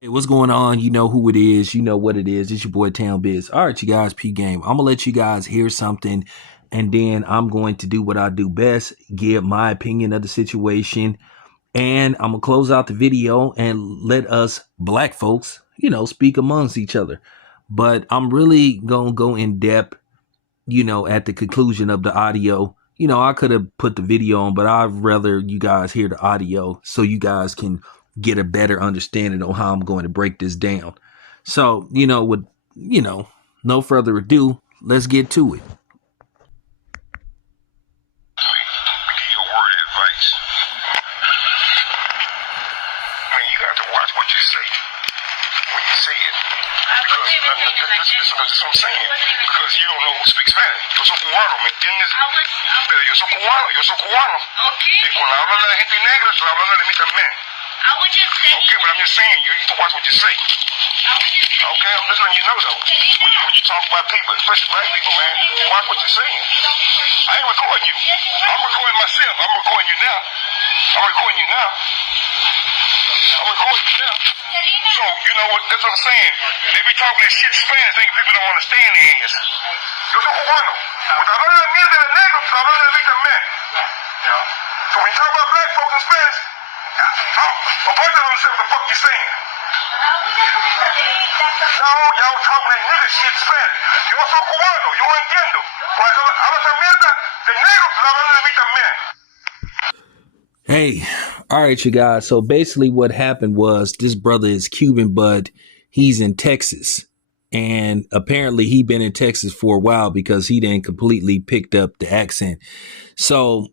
Hey, what's going on? You know who it is. You know what it is. It's your boy Town Biz. All right, you guys, P Game. I'm going to let you guys hear something, and then I'm going to do what I do best, give my opinion of the situation, and I'm going to close out the video and let us black folks, speak amongst each other. But I'm really going to go in depth, at the conclusion of the audio. I could have put the video on, but I'd rather you guys hear the audio so you guys can get a better understanding on how I'm going to break this down. So, with, no further ado, let's get to it. This is what I'm saying. Because you don't know who speaks Spanish. Yo soy cubano, ¿me entiendes? Pero yo soy cubano, Okay. Y cuando hablan de la gente negra, estoy hablando de mí también. Okay, but I'm just saying, you need to watch what you say. Okay, I'm just letting you know though. When you talk about people, especially black people, man, watch what you're saying. I ain't recording you. I'm recording myself. I'm recording you now. I'm recording you now. So, you know what, that's what I'm saying. They be talking this shit Spanish, thinking people don't understand the English. Yo soy cubano. Cuando hablan de mí de negros, hablan de mí también. So when you talk about black folks in Spanish, a bunch of them say what the fuck you saying. No, y'all talking that nigga shit Spanish. Yo soy cubano, yo entiendo. Cuando hablan esa mierda de negros, hablan de mí también. Hey, all right, you guys. So basically what happened was this brother is Cuban, but he's in Texas. And apparently he been in Texas for a while because he didn't completely picked up the accent. So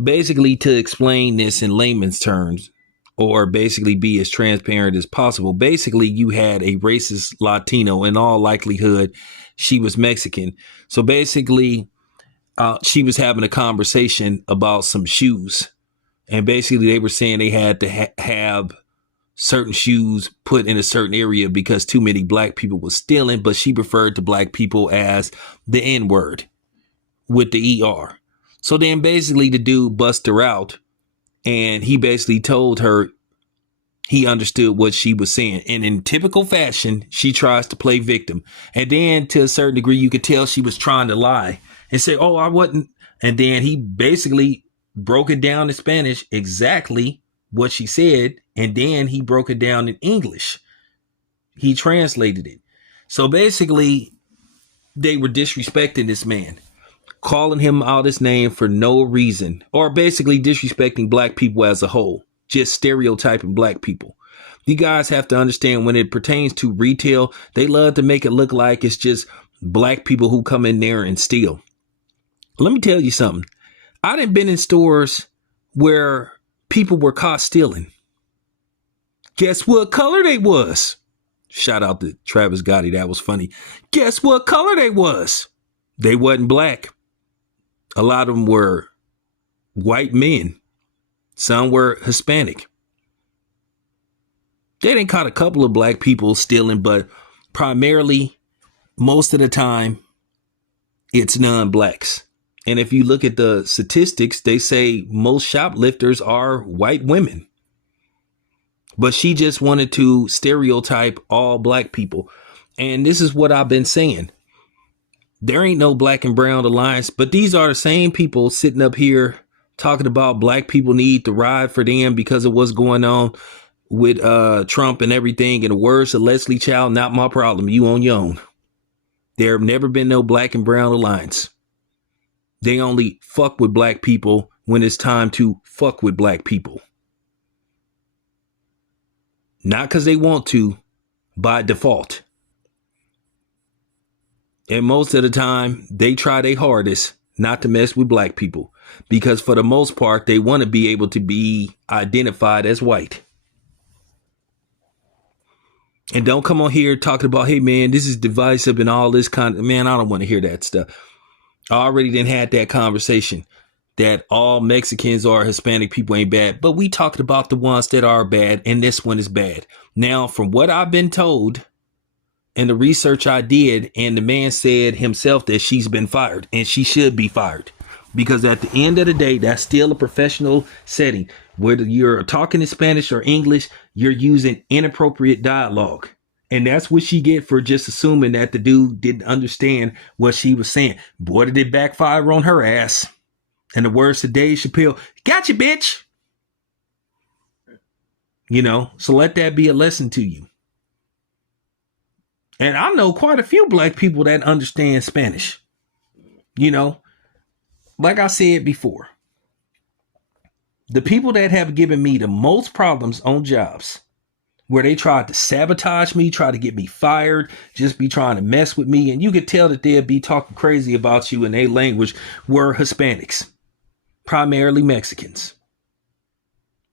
basically, to explain this in layman's terms, or basically be as transparent as possible, basically you had a racist Latino. In all likelihood, she was Mexican. So basically, she was having a conversation about some shoes. And basically they were saying they had to have certain shoes put in a certain area because too many black people were stealing. But she referred to black people as the N-word with the ER. So then basically the dude bust her out and he basically told her he understood what she was saying. And in typical fashion, she tries to play victim. And then to a certain degree, you could tell she was trying to lie and say, oh, I wasn't. And then he basically broke it down in Spanish, exactly what she said. And then he broke it down in English. He translated it. So basically, they were disrespecting this man, calling him out his name for no reason, or basically disrespecting black people as a whole, just stereotyping black people. You guys have to understand when it pertains to retail, they love to make it look like it's just black people who come in there and steal. Let me tell you something. I done been in stores where people were caught stealing. Guess what color they was? Shout out to Travis Gotti. That was funny. Guess what color they was? They wasn't black. A lot of them were white men. Some were Hispanic. They didn't caught a couple of black people stealing, but primarily, most of the time, it's non-blacks. And if you look at the statistics, they say most shoplifters are white women. But she just wanted to stereotype all black people. And this is what I've been saying. There ain't no black and brown alliance, but these are the same people sitting up here talking about black people need to ride for them because of what's going on with Trump and everything. In the words of Leslie Child, not my problem. You on your own. There have never been no black and brown alliance. They only fuck with black people when it's time to fuck with black people. Not because they want to, by default. And most of the time, they try their hardest not to mess with black people. Because for the most part, they want to be able to be identified as white. And don't come on here talking about, hey, man, this is divisive and all this kind of, man, I don't want to hear that stuff. I already done had that conversation that all Mexicans or Hispanic people ain't bad, but we talked about the ones that are bad, and this one is bad. Now, from what I've been told and the research I did, and the man said himself that she's been fired and she should be fired because at the end of the day, that's still a professional setting. Whether you're talking in Spanish or English, you're using inappropriate dialogue. And that's what she get for just assuming that the dude didn't understand what she was saying. Boy, did it backfire on her ass. In the words of Dave Chappelle, gotcha, bitch. You know, so let that be a lesson to you. And I know quite a few black people that understand Spanish. You know, like I said before, the people that have given me the most problems on jobs where they tried to sabotage me, try to get me fired, just be trying to mess with me. And you could tell that they'd be talking crazy about you in their language were Hispanics, primarily Mexicans.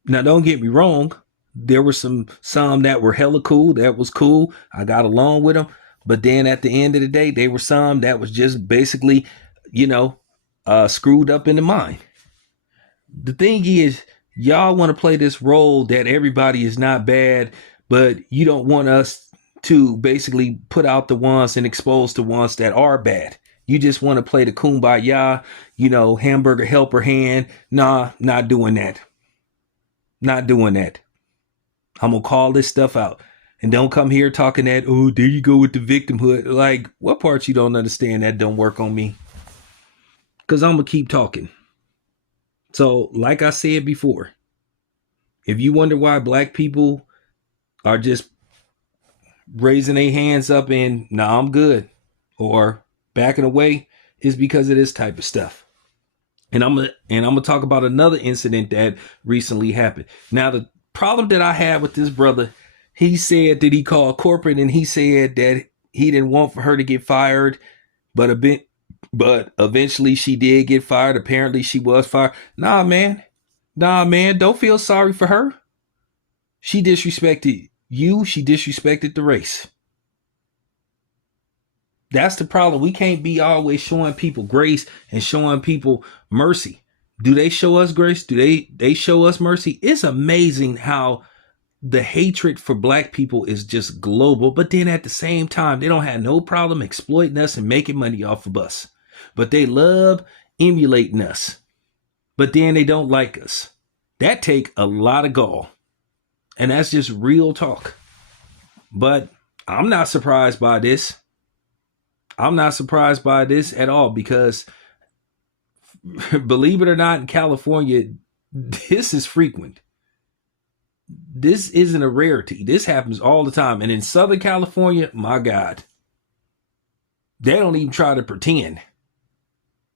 Now, don't get me wrong. There were some that were hella cool. That was cool. I got along with them. But then at the end of the day, they were some that was just basically, screwed up in the mind. The thing is, y'all want to play this role that everybody is not bad, but you don't want us to basically put out the ones and expose the ones that are bad. You just want to play the kumbaya, hamburger helper hand. Nah, not doing that. Not doing that. I'm going to call this stuff out. And don't come here talking that, oh, there you go with the victimhood. Like, what parts you don't understand that don't work on me? Because I'm going to keep talking. So, like I said before, if you wonder why black people are just raising their hands up and, nah, I'm good, or backing away, is because of this type of stuff. And I'm gonna talk about another incident that recently happened. Now, the problem that I had with this brother, he said that he called corporate and he said that he didn't want for her to get fired, but eventually she did get fired. Apparently she was fired. Nah, man, don't feel sorry for her. She disrespected you. She disrespected the race. That's the problem. We can't be always showing people grace and showing people mercy. Do they show us grace? Do they show us mercy? It's amazing how the hatred for black people is just global, but then at the same time, they don't have no problem exploiting us and making money off of us. But they love emulating us. But then they don't like us. That take a lot of gall. And that's just real talk. But I'm not surprised by this. I'm not surprised by this at all because believe it or not, in California, this is frequent. This isn't a rarity. This happens all the time. And in Southern California, my God, they don't even try to pretend.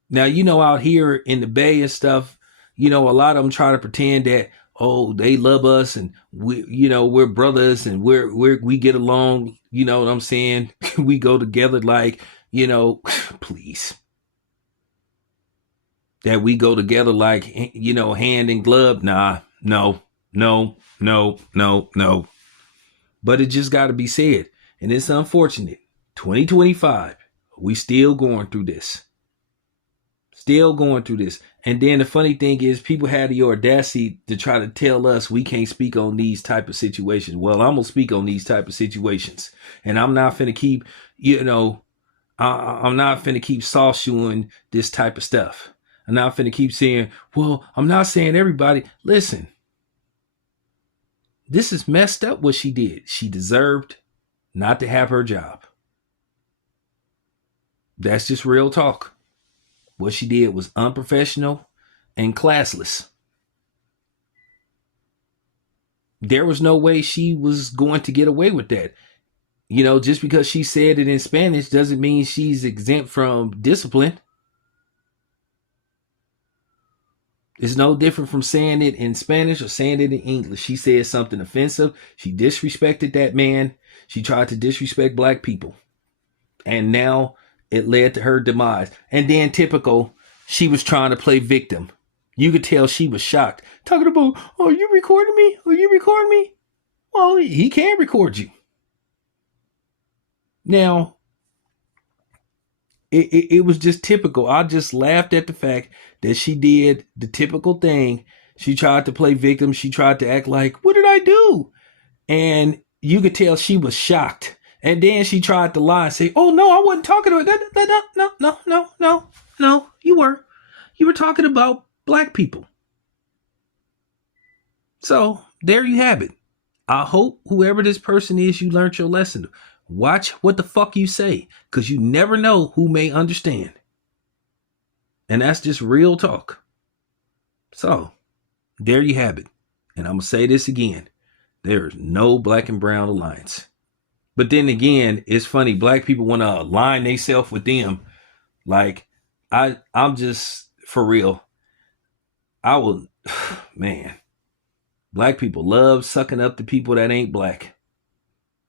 Now, out here in the Bay and stuff, a lot of them try to pretend that, oh, they love us and we're brothers and we get along. You know what I'm saying? We go together like, please. That we go together like, hand in glove. Nah, no. But it just got to be said. And it's unfortunate. 2025, we still going through this. And then the funny thing is people had the audacity to try to tell us we can't speak on these type of situations. Well, I'm going to speak on these type of situations. And I'm not finna keep, I'm not finna keep soft shoeing this type of stuff. I'm not finna keep saying, well, I'm not saying everybody. Listen, this is messed up what she did. She deserved not to have her job. That's just real talk. What she did was unprofessional and classless. There was no way she was going to get away with that. Just because she said it in Spanish doesn't mean she's exempt from discipline. It's no different from saying it in Spanish or saying it in English. She said something offensive. She disrespected that man. She tried to disrespect black people. And now it led to her demise. And then typical, she was trying to play victim. You could tell she was shocked. Talking about, oh, you recording me? Are you recording me? Well, he can't record you. Now, it was just typical. I just laughed at the fact that she did the typical thing. She tried to play victim. She tried to act like, what did I do? And you could tell she was shocked. And then she tried to lie and say, oh, no, I wasn't talking to her. No, you were. You were talking about black people. So there you have it. I hope whoever this person is, you learned your lesson. Watch what the fuck you say, because you never know who may understand. And that's just real talk. So there you have it. And I'm going to say this again. There is no black and brown alliance. But then again, it's funny. Black people want to align themselves with them. Like, I'm just, for real. I will, man. Black people love sucking up the people that ain't black.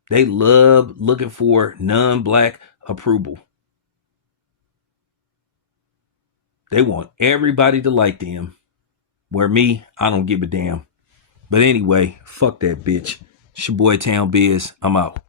They love looking for non-black approval. They want everybody to like them. Where me, I don't give a damn. But anyway, fuck that bitch. It's your boy Town Biz. I'm out.